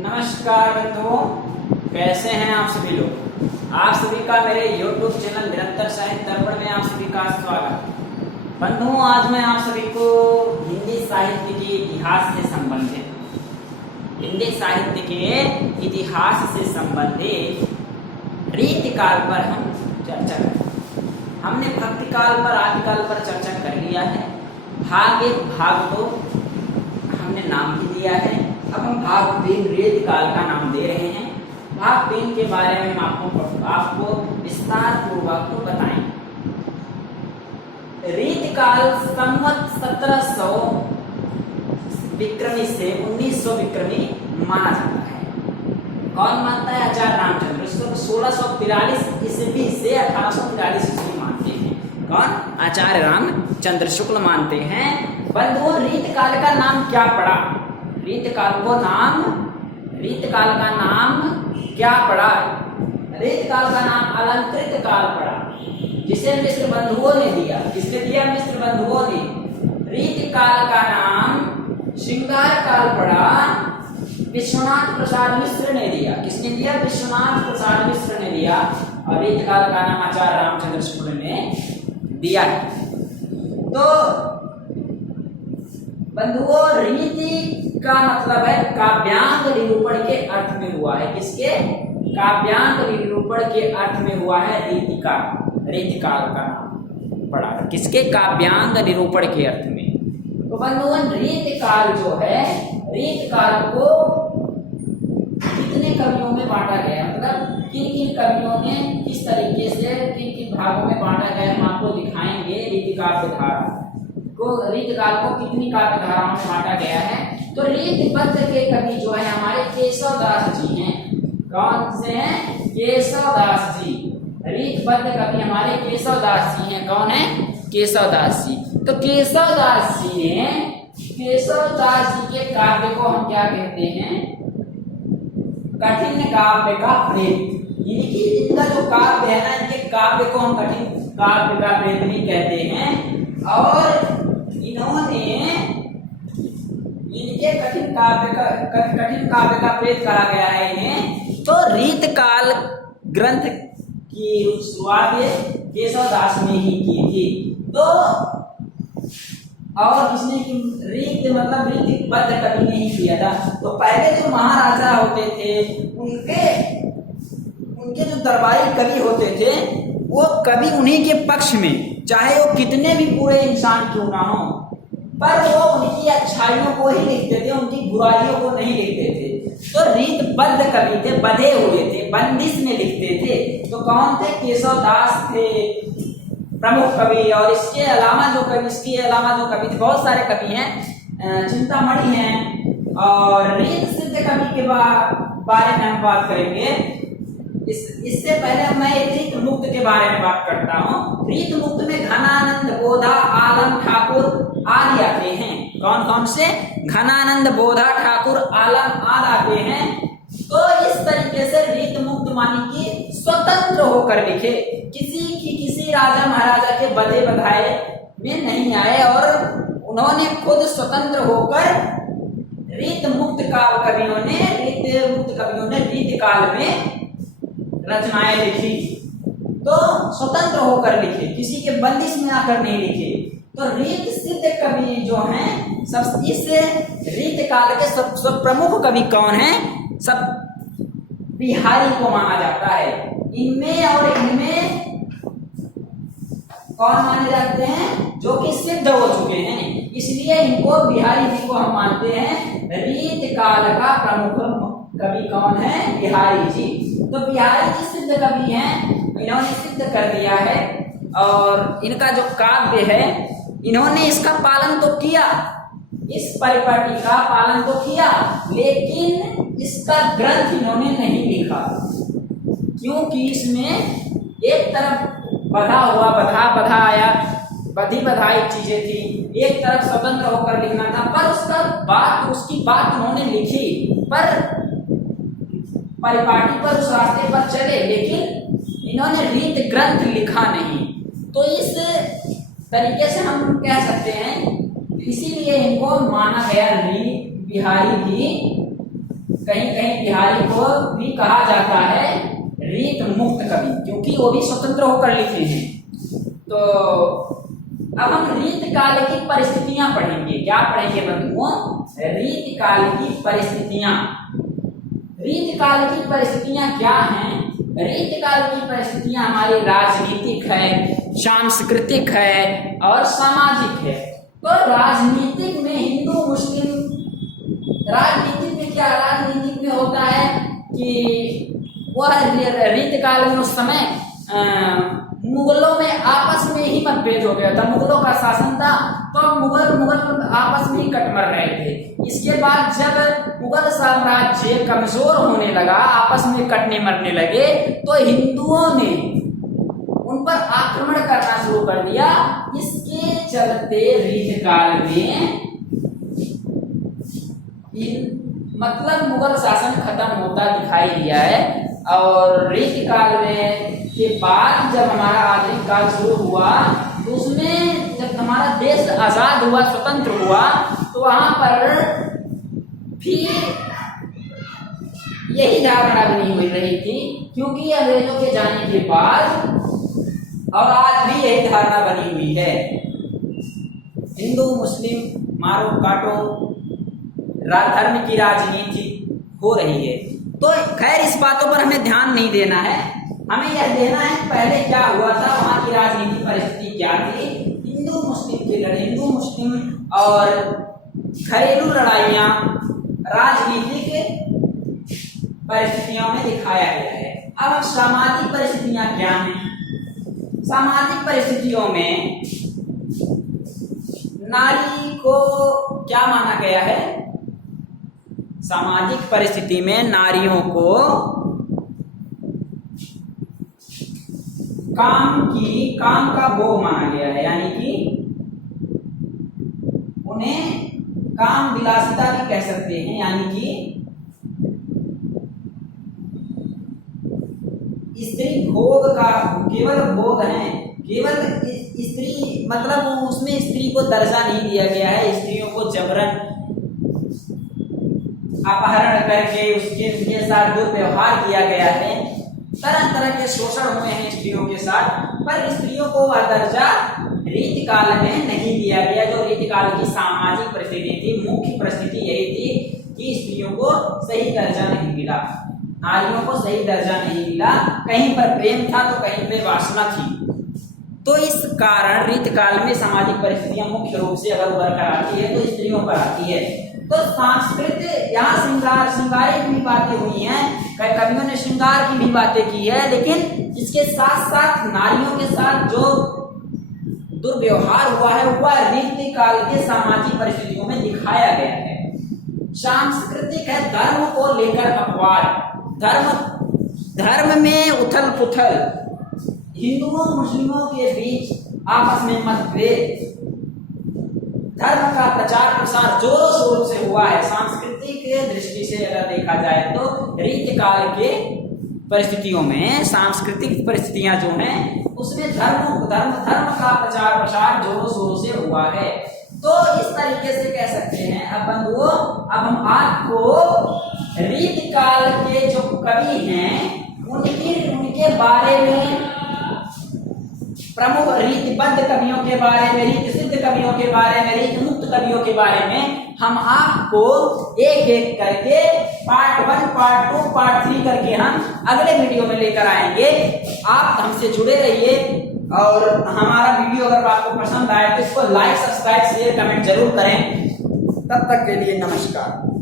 नमस्कार बंधुओं, कैसे हैं आप सभी लोग। आप सभी का मेरे YouTube चैनल निरंतर साहित्य दर्पण में आप सभी का स्वागत। बंधुओं, आज मैं आप सभी को हिंदी साहित्य के इतिहास से संबंधित रीतिकाल पर हम चर्चा करें। हमने भक्तिकाल पर, आदिकाल पर चर्चा कर लिया है। भाग 1 भाग 2 हमने नाम भी दिया है। अब हम भाग 3 रीतिकाल का नाम दे रहे हैं। भाग 3 के बारे में हम आपको विस्तार पूर्वक बताएं। रीतिकाल संवत 1700 विक्रमी से 1900 विक्रमी माना जाता है। कौन मानता है? आचार्य रामचंद्र। इसको 1643 ईस्वी से 1843 ईस्वी मानते हैं। कौन? आचार्य रामचंद्र शुक्ल मानते हैं। बंधुओं, रीतकाल का नाम क्या पड़ा? रीतकाल का नाम क्या पड़ा? रीतकाल का नाम अलंकृत काल पड़ा, जिसे मिश्र बंधुओं ने दिया। किसने दिया? मिश्र बंधुओं ने। रीतकाल का नाम श्रृंगार काल पड़ा, विश्वनाथ प्रसाद मिश्र ने दिया। किसने दिया? विश्वनाथ प्रसाद मिश्र ने दिया। और रीतकाल का नाम आचार्य रामचंद्र शुक्ल ने दिया है। तो बंधुओं, रीति का मतलब है काव्यांग निरूपण के अर्थ में हुआ है। किसके? काव्यांग निरूपण के अर्थ में हुआ है रीतिकाल। रीतिकाल का नाम पड़ा किसके? काव्यांग निरूपण के अर्थ में। तो बंधुओं, रीतिकाल जो है, रीतिकाल को कितने कवियों में बांटा गया, मतलब किन किन कवियों ने किस तरीके से किन किन भागों में बांटा गया, हम आपको दिखाएंगे। रीतिकाल को कितनी काव्य धाराओं में बांटा गया है। तो रीतिबद्ध के कवि जो है हमारे केशवदास जी हैं। कौन से हैं? केशवदास जी। रीतिबद्ध कवि हमारे केशवदास जी हैं। कौन है? केशवदास जी। तो केशवदास जी के काव्य को हम क्या कहते हैं? कठिन काव्य का प्रेत। इनका जो काव्य है ना, इनके काव्य को हम कठिन काव्य का प्रेत भी कहते हैं। और इनके कठिन काव्य का प्रेत कहा गया है इन्हें। तो रीतकाल ग्रंथ की शुरुआत केशवदास ने ही की थी। तो और किसने की? रीतिबद्ध कवि ने ही किया था। तो पहले जो महाराजा होते थे, उनके जो दरबारी कवि होते थे, वो कवि उन्हीं के पक्ष में, चाहे वो कितने भी बुरे इंसान क्यों ना हो, पर वो उनकी अच्छाइयों को ही लिखते थे, उनकी बुराइयों को नहीं लिखते थे। तो रीतबद्ध कवि थे, बंधे हुए थे, बंदिश में लिखते थे। तो कौन थे? केशवदास थे प्रमुख कवि। और इसके अलावा जो कवि थे, बहुत सारे कवि हैं, चिंतामणि हैं। और रीत सिद्ध कवि के बारे में हम बात करेंगे। इससे पहले मैं रीत मुक्त के बारे में बात करता हूँ। रीत मुक्त में घनानंद, बोधा, आलम, ठाकुर आदि आते हैं। कौन कौन से? घनानंद, बोधा, ठाकुर, आलम आदि आते हैं। तो इस तरीके से रीत मुक्त मानी कि स्वतंत्र होकर लिखे, किसी राजा महाराजा के बधे बधाए में नहीं आए, और उन्होंने खुद स्वतंत्र होकर रीत मुक्त कवियों ने रीतिकाल में रचनाएं लिखी। तो स्वतंत्र होकर लिखे, किसी के बंदिश में आकर नहीं लिखे। तो रीत सिद्ध कवि जो हैं, सब इस रीतिकाल के सबसे प्रमुख कवि कौन हैं? सब बिहारी को माना जाता है। इनमें कौन माने जाते हैं? जो कि सिद्ध हो चुके हैं, इसलिए इनको बिहारी जी को हम मानते हैं। रीतिकाल का प्रमुख कवि कौन है? बिहारी जी। तो बिहारी जी सिद्ध कवि हैं, इन्होंने सिद्ध कर दिया है। और इनका जो काव्य है, इन्होंने इसका पालन तो किया, इस परिपाटी का पालन तो किया, लेकिन इसका ग्रंथ इन्होंने नहीं लिखा, क्योंकि इसमें एक तरफ बधी बधाई चीजें थी, एक तरफ स्वतंत्र होकर लिखना था। पर उसकी बात उन्होंने लिखी, पर परिपाटी पर उस रास्ते पर चले, लेकिन इन्होंने रीत ग्रंथ लिखा नहीं। तो इस तरीके से हम कह सकते हैं, इसीलिए इनको माना गया बिहारी भी कहीं कहीं बिहारी को भी कहा जाता है रीत मुक्त कवि, क्योंकि वो भी स्वतंत्र होकर लिखे हैं। तो अब हम रीत काल की परिस्थितियां पढ़ेंगे। क्या पढ़ेंगे बंधुओं? रीत काल की परिस्थितियां। रीत काल की परिस्थितियां क्या हैं? रीत काल की परिस्थितियां हमारी राजनीतिक है, सांस्कृतिक है और सामाजिक है। तो राजनीतिक में हिंदू मुस्लिम, राजनीतिक में क्या, राजनीतिक में होता है कि वह रीत काल में उस समय मुगलों में आपस में ही मतभेद हो गया था। मुगलों का शासन था तो मुगल आपस में ही कट मर रहे थे। इसके बाद जब मुगल साम्राज्य कमजोर होने लगा, आपस में कटने मरने लगे, तो हिंदुओं ने उन पर आक्रमण करना शुरू कर दिया। इसके चलते रीत काल में मतलब मुगल शासन खत्म होता दिखाई दिया है। और रीत काल में के बाद जब हमारा आधुनिक काल शुरू हुआ, तो उसमें जब हमारा देश आजाद हुआ, स्वतंत्र हुआ, तो वहां पर फिर यही धारणा बनी हुई रही थी, क्योंकि अंग्रेजों के जाने के बाद और आज भी यही धारणा बनी हुई है, हिंदू मुस्लिम मारो काटो, धर्म की राजनीति हो रही है। तो खैर इस बातों पर हमें ध्यान नहीं देना है, हमें यह देना है पहले क्या हुआ था, वहां की राजनीतिक परिस्थिति क्या थी, हिंदू मुस्लिम की लड़ाई, हिंदू मुस्लिम और घरेलू लड़ाइयां राजनीतिक परिस्थितियों में दिखाया गया है। अब सामाजिक परिस्थितियां क्या हैं? सामाजिक परिस्थितियों में नारी को क्या माना गया है? सामाजिक परिस्थिति में नारियों को काम का भोग माना गया है, यानी कि उन्हें काम विलासिता भी कह सकते हैं, यानी कि स्त्री भोग का केवल भोग है, केवल स्त्री मतलब उसमें स्त्री को दर्जा नहीं दिया गया है। स्त्रियों को जबरन अपहरण करके उनके साथ दुर्व्यवहार किया गया है, तरह तरह के शोषण हुए हैं स्त्रियों के साथ, पर स्त्रियों को वह दर्जा रीत काल में नहीं दिया गया। जो रीत काल की सामाजिक परिस्थिति थी, मुख्य परिस्थिति यही थी कि स्त्रियों को सही दर्जा नहीं मिला, नारियों को सही दर्जा नहीं मिला। कहीं पर प्रेम था तो कहीं पर वासना थी। तो इस कारण रीत काल में सामाजिक परिस्थितियां मुख्य रूप से अगर उभर कर आती है तो स्त्रियों पर आती है। तो सांस्कृतिक, यहाँ श्रृंगारी की भी बातें हुई हैं, कई कवियों ने श्रृंगार की भी बातें की है, लेकिन इसके साथ साथ नारियों के साथ जो दुर्व्यवहार हुआ है वह रीति काल के सामाजिक परिस्थितियों में दिखाया गया है। सांस्कृतिक है, धर्म को लेकर अपवाद, धर्म में उथल पुथल, हिंदुओं मुस्लिमों के बीच आपस में मतभेद, धर्म का प्रचार प्रसार जोरों शोरों से हुआ है। सांस्कृतिक दृष्टि से अगर देखा जाए तो रीत काल के परिस्थितियों में सांस्कृतिक परिस्थितियां जो हैं उसमें धर्म का प्रचार प्रसार जोरों शोरों से हुआ है। तो इस तरीके से कह सकते हैं। अब बंधुओं, अब हम आपको रीत काल के जो कवि हैं उनके बारे में, प्रमुख रीतिबद्ध कवियों के बारे में, रीत सिद्ध कवियों के बारे में, रीत मुक्त कवियों के बारे में हम आपको एक एक करके पार्ट 1, पार्ट 2, पार्ट 3 करके हम अगले वीडियो में लेकर आएंगे। आप हमसे जुड़े रहिए और हमारा वीडियो अगर आपको पसंद आए तो इसको लाइक, सब्सक्राइब, शेयर, कमेंट जरूर करें। तब तक के लिए नमस्कार।